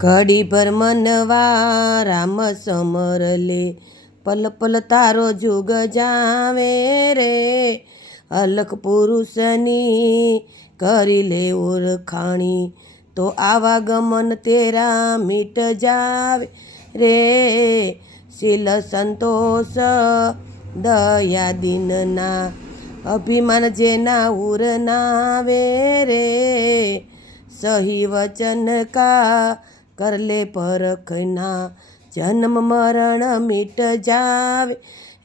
ઘડી ભર મનવા રામ સમરલે, પલ પલ તારો જુગ જાવે રે. અલખ પુરુષની કરી લે ઓળખાણી, તો આવાગમન તેરા મીટ જાવે રે. શીલ સંતોષ દયા દીનના, અભિમાન જેના ઉર નાવે રે. સહી વચન કા કરલે પરખના, જન્મ મરણ મીટ જાવે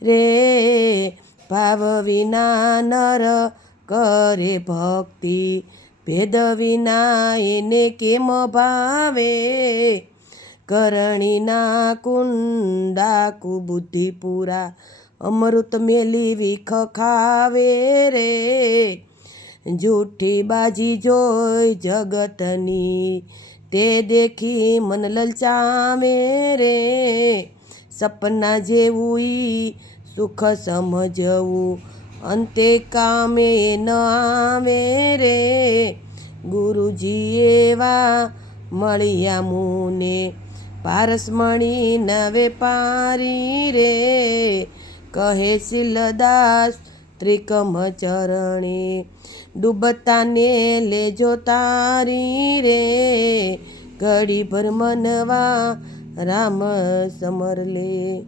રે. ભાવ વિના નર કરે ભક્તિ, ભેદ વિના એને કેમ ભાવે. કરણીના કુંડા કુબુદ્ધિ પૂરા, અમૃત મેલી વિખ ખાવે રે. જૂઠી બાજી જોઈ જગતની, તે દેખી મન લલચાવે રે. સપના જેવું ઈ સુખ સમજવું, અંતે કામે ન આવે રે. ગુરુજી એવા મળ્યા મુને, પારસમણી નવે પારી રે. કહે શીલદાસ ત્રિકમ ચરણે, ડૂબતાને લેજો તારી રે. ઘડી ભર મનવા રામ સમરલે.